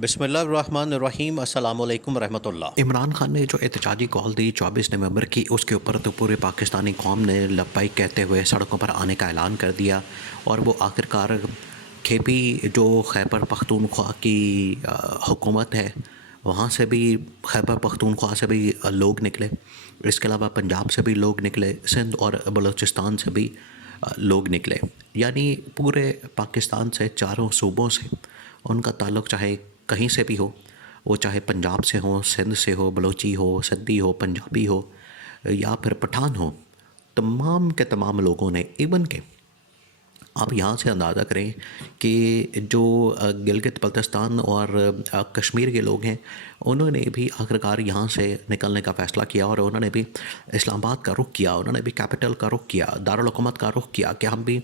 बिस्मिल्लाहिर्रहमानिर्रहीम अस्सलामुअलैकुम रहमतुल्लाह। इमरान खान ने जो एहतजाजी कॉल दी 24 नवंबर की, उसके ऊपर तो पूरे पाकिस्तानी कौम ने लब्बैक कहते हुए सड़कों पर आने का ऐलान कर दिया। और वो आखिरकार खेपी जो खैबर पख्तूनख्वा की हुकूमत है, वहाँ से भी खैबर पख्तूनख्वा से भी लोग निकले। इसके अलावा पंजाब से भी लोग निकले, सिंध और बलूचिस्तान से भी लोग निकले। यानी पूरे पाकिस्तान से, चारों सूबों से उनका ताल्लुक़ चाहे कहीं से भी हो, वो चाहे पंजाब से हो, सिंध से हो, बलोची हो, सिंधी हो, पंजाबी हो या फिर पठान हो, तमाम के तमाम लोगों ने, इवन के आप यहाँ से अंदाज़ा करें कि जो गिलगित बल्तिस्तान और कश्मीर के लोग हैं, उन्होंने भी आखिरकार यहाँ से निकलने का फ़ैसला किया और उन्होंने भी इस्लामाबाद का रुख किया, उन्होंने भी कैपिटल का रुख किया, दारुल हुकूमत का रुख किया कि हम भी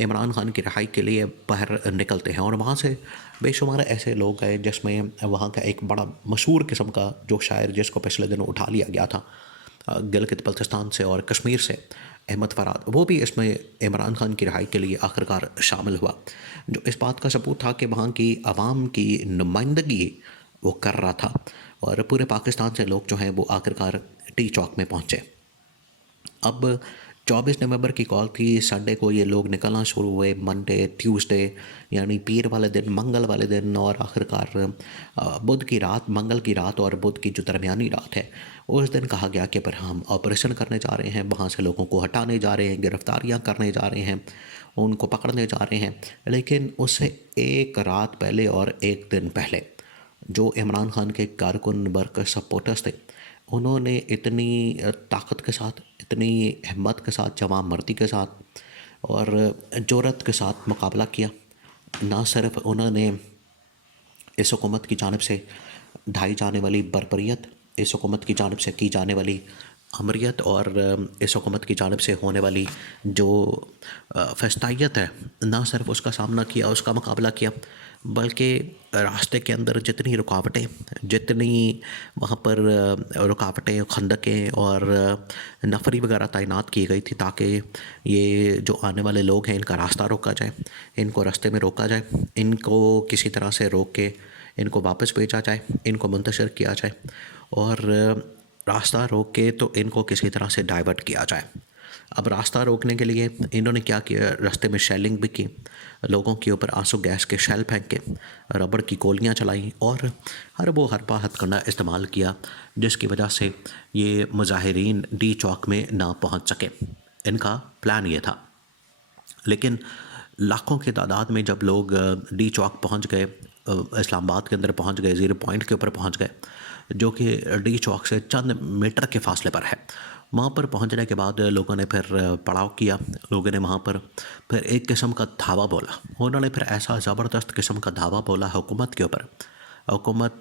इमरान खान की रिहाई के लिए बाहर निकलते हैं। और वहाँ से बेशुमार ऐसे लोग आए जिसमें वहाँ का एक बड़ा मशहूर किस्म का जो शायर जिसको पिछले दिनों उठा लिया गया था गिलगित बल्तिस्तान से और कश्मीर से, अहमद फ़राद, वो भी इसमें इमरान खान की रिहाई के लिए आखिरकार शामिल हुआ, जो इस बात का सबूत था कि वहाँ की आवाम की नुमाइंदगी वो कर रहा था। और पूरे पाकिस्तान से लोग जो हैं वो आखिरकार टी चौक में पहुँचे। अब 24 नवंबर की कॉल थी, संडे को ये लोग निकलना शुरू हुए, मंडे, ट्यूसडे यानी पीर वाले दिन, मंगल वाले दिन, और आखिरकार बुध की रात, मंगल की रात और बुध की जो दरमियानी रात है, उस दिन कहा गया कि पर हम ऑपरेशन करने जा रहे हैं, वहाँ से लोगों को हटाने जा रहे हैं, गिरफ्तारियाँ करने जा रहे हैं, उनको पकड़ने जा रहे हैं। लेकिन उससे एक रात पहले और एक दिन पहले जो इमरान खान के कारकुन, वर्कर्स, सपोर्टर्स थे, उन्होंने इतनी ताकत के साथ, इतनी हिम्मत के साथ, जवां मर्दी के साथ और जुर्रत के साथ मुकाबला किया। ना सिर्फ उन्होंने इस हुकूमत की जानिब से ढाई जाने वाली बर्बरियत, इस हुकूमत की जानिब से की जाने वाली अमरियत और इस हुकूमत की जानिब से होने वाली जो फस्तायत है, ना सिर्फ उसका सामना किया, उसका मुकाबला किया, बल्कि रास्ते के अंदर जितनी रुकावटें, जितनी वहाँ पर रुकावटें, खंदकें और नफरी वगैरह तैनात की गई थी ताकि ये जो आने वाले लोग हैं इनका रास्ता रोका जाए, इनको रास्ते में रोका जाए, इनको किसी तरह से रोक के इनको वापस भेजा जाए, इनको मुंतशिर किया जाए और रास्ता रोक के तो इनको किसी तरह से डाइवर्ट किया जाए। अब रास्ता रोकने के लिए इन्होंने क्या किया, रास्ते में शेलिंग भी की, लोगों के ऊपर आंसू गैस के शेल फेंक के, रबड़ की गोलियां चलाई और हर वो हरपा हथकंडा इस्तेमाल किया जिसकी वजह से ये मुजाहिरीन डी चौक में ना पहुंच सके। इनका प्लान ये था। लेकिन लाखों की तादाद में जब लोग डी चौक पहुंच गए, इस्लामाबाद के अंदर पहुंच गए, ज़ीरो पॉइंट के ऊपर पहुंच गए, जो कि डी चौक से चंद मीटर के फासले पर है, वहाँ पर पहुँचने के बाद लोगों ने फिर पड़ाव किया। लोगों ने वहाँ पर फिर एक किस्म का धावा बोला। उन्होंने फिर ऐसा ज़बरदस्त किस्म का धावा बोला हुकूमत के ऊपर। हुकूमत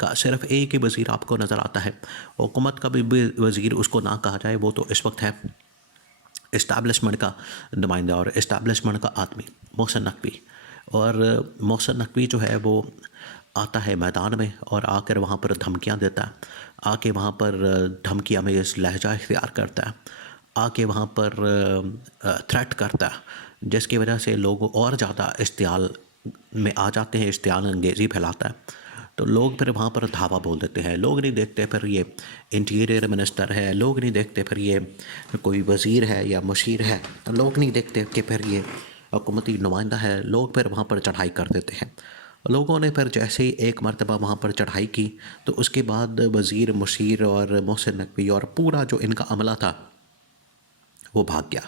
का सिर्फ एक ही वज़ीर आपको नज़र आता है, हुकूमत का भी वज़ीर उसको ना कहा जाए, वो तो इस वक्त है इस्टेब्लिशमेंट का नुमाइंदा और इस्टेब्लिशमेंट का आदमी मोहसिन नकवी। और मोहसिन नकवी जो है वो आता है मैदान में और आकर वहाँ पर धमकियाँ देता है, आके वहाँ पर धमकियाँ में इस लहजा इख्तियार करता है, आके वहाँ पर थ्रेट करता है, जिसकी वजह से लोग और ज़्यादा इश्तियाल में आ जाते हैं, इश्तियाल अंगेज़ी फैलाता है। तो लोग फिर वहाँ पर धावा बोल देते हैं। लोग नहीं देखते फिर ये इंटीरियर मिनिस्टर है, लोग नहीं देखते फिर ये कोई वज़ीर है या मुशीर है, लोग नहीं देखते कि फिर ये हुकूमती नुमाइंदा है। लोग फिर वहाँ पर चढ़ाई कर देते हैं। लोगों ने फिर जैसे ही एक मरतबा वहाँ पर चढ़ाई की तो उसके बाद वज़ीर, मुशीर और मोहसिन नकवी और पूरा जो इनका अमला था वो भाग गया।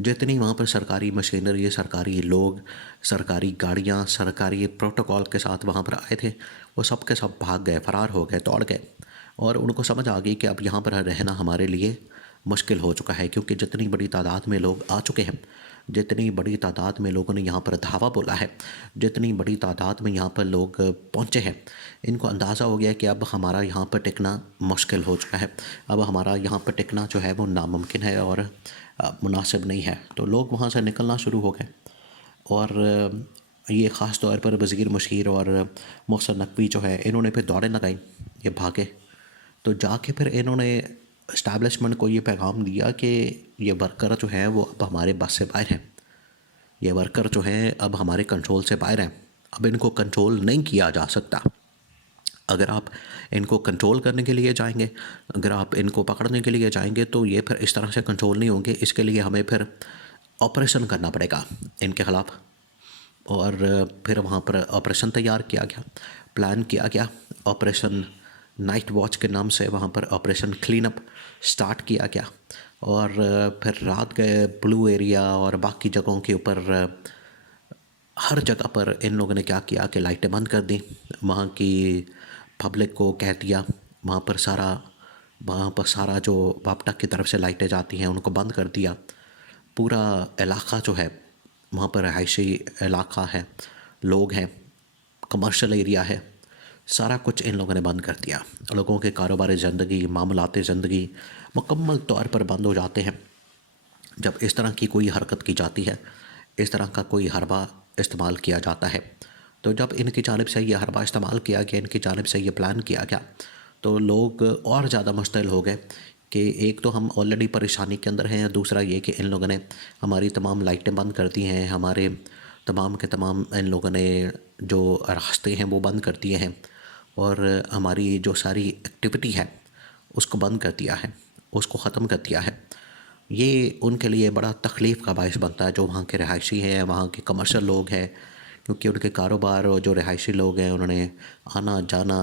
जितनी वहाँ पर सरकारी मशीनरी, सरकारी लोग, सरकारी गाड़ियाँ, सरकारी प्रोटोकॉल के साथ वहाँ पर आए थे, वो सब के सब भाग गए, फ़रार हो गए, दौड़ गए। और उनको समझ आ गई कि अब यहाँ पर रहना हमारे लिए मुश्किल हो चुका है, क्योंकि जितनी बड़ी तादाद में लोग आ चुके हैं, जितनी बड़ी तादाद में लोगों ने यहाँ पर धावा बोला है, जितनी बड़ी तादाद में यहाँ पर लोग पहुँचे हैं, इनको अंदाज़ा हो गया कि अब हमारा यहाँ पर टिकना मुश्किल हो चुका है, अब हमारा यहाँ पर टिकना जो है वो नामुमकिन है और मुनासिब नहीं है। तो लोग वहाँ से निकलना शुरू हो गए और ये ख़ास तौर पर वज़ीर, मुशीर और मोहसिन नकवी जो है, इन्होंने फिर दौड़ें लगाई, ये भागे। तो जाके फिर इन्होंने इस्टेब्लिशमेंट को ये पैगाम दिया कि ये वर्कर जो हैं वो अब हमारे बस से बाहर हैं, ये वर्कर जो हैं अब हमारे कंट्रोल से बाहर हैं, अब इनको कंट्रोल नहीं किया जा सकता। अगर आप इनको कंट्रोल करने के लिए जाएंगे, अगर आप इनको पकड़ने के लिए जाएंगे तो ये फिर इस तरह से कंट्रोल नहीं होंगे। इसके लिए हमें फिर ऑपरेशन करना पड़ेगा इनके ख़िलाफ़। और फिर वहाँ पर ऑपरेशन तैयार किया गया, प्लान किया गया। ऑपरेशन नाइट वॉच के नाम से वहाँ पर ऑपरेशन क्लीन अप स्टार्ट किया गया। और फिर रात गए ब्लू एरिया और बाकी जगहों के ऊपर हर जगह पर इन लोगों ने क्या किया कि लाइटें बंद कर दी। वहाँ की पब्लिक को कह दिया, वहाँ पर सारा जो वापटक की तरफ से लाइटें जाती हैं उनको बंद कर दिया। पूरा इलाका जो है वहाँ पर रहायशी इलाका है, लोग हैं, कमर्शियल एरिया है, सारा कुछ इन लोगों ने बंद कर दिया। लोगों के कारोबारी ज़िंदगी, मामलाते ज़िंदगी मुकम्मल तौर पर बंद हो जाते हैं जब इस तरह की कोई हरकत की जाती है, इस तरह का कोई हरबा इस्तेमाल किया जाता है। तो जब इनकी जानिब से ये हरबा इस्तेमाल किया गया, इनकी जानिब से ये प्लान किया गया, तो लोग और ज़्यादा मुश्तिल हो गए कि एक तो हम ऑलरेडी परेशानी के अंदर हैं, दूसरा ये कि इन लोगों ने हमारी तमाम लाइटें बंद कर दी हैं, हमारे तमाम के तमाम इन लोगों ने जो रास्ते हैं वो बंद कर दिए हैं, और हमारी जो सारी एक्टिविटी है उसको बंद कर दिया है, उसको ख़त्म कर दिया है। ये उनके लिए बड़ा तकलीफ़ का बायस बनता है, जो वहाँ के रहायशी हैं, वहाँ के कमर्शियल लोग हैं, क्योंकि उनके कारोबार और जो रहायशी लोग हैं उन्होंने आना जाना,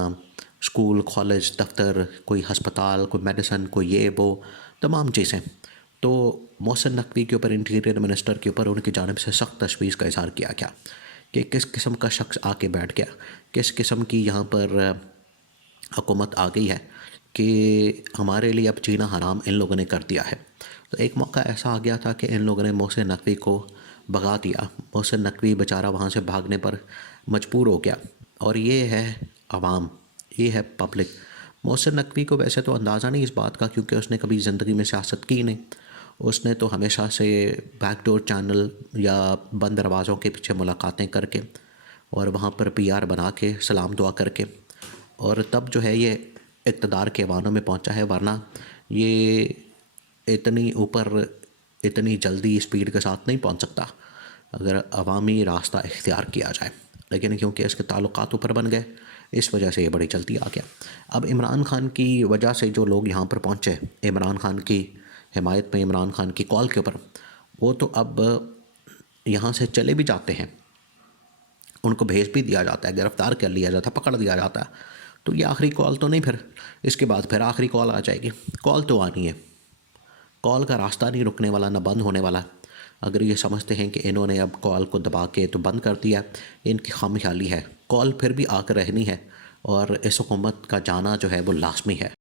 स्कूल, कॉलेज, दफ्तर, कोई हस्पताल, कोई मेडिसिन, कोई ये वो तमाम चीज़ें। तो मोहसिन नकवी के ऊपर, इंटीरियर मिनिस्टर के ऊपर उनकी जानिब से सख्त तशवीश का इज़हार किया गया कि किस किस्म का शख्स आके बैठ गया, किस किस्म की यहाँ पर हुकूमत आ गई है कि हमारे लिए अब जीना हराम इन लोगों ने कर दिया है। तो एक मौका ऐसा आ गया था कि इन लोगों ने मोहसिन नकवी को भगा दिया। मोहसिन नकवी बेचारा वहाँ से भागने पर मजबूर हो गया। और ये है आवाम, ये है पब्लिक। मोहसिन नकवी को वैसे तो अंदाज़ा नहीं इस बात का, क्योंकि उसने कभी ज़िंदगी में सियासत की नहीं। उसने तो हमेशा से बैकडोर चैनल या बंद दरवाज़ों के पीछे मुलाकातें करके और वहाँ पर PR बना के, सलाम दुआ करके, और तब जो है ये इक़्तिदार के ऐवानों में पहुँचा है। वरना ये इतनी ऊपर, इतनी जल्दी स्पीड के साथ नहीं पहुँच सकता अगर अवामी रास्ता इख्तियार किया जाए। लेकिन क्योंकि इसके ताल्लुकात ऊपर बन गए, इस वजह से ये बड़ी जल्दी आ गया। अब इमरान खान की वजह से जो लोग यहाँ पर पहुँचे, इमरान खान की हिमायत में, इमरान खान की कॉल के ऊपर, वो तो अब यहाँ से चले भी जाते हैं, उनको भेज भी दिया जाता है, गिरफ़्तार कर लिया जाता है, पकड़ दिया जाता है। तो ये आखिरी कॉल तो नहीं, फिर इसके बाद फिर आखिरी कॉल आ जाएगी। कॉल तो आनी है, कॉल का रास्ता नहीं रुकने वाला, ना बंद होने वाला। अगर ये समझते हैं कि इन्होंने अब कॉल को दबा के तो बंद कर दिया, इनकी खामख्याली है। कॉल फिर भी आकर रहनी है और इस हुकूमत का जाना जो है वो लाज़मी है।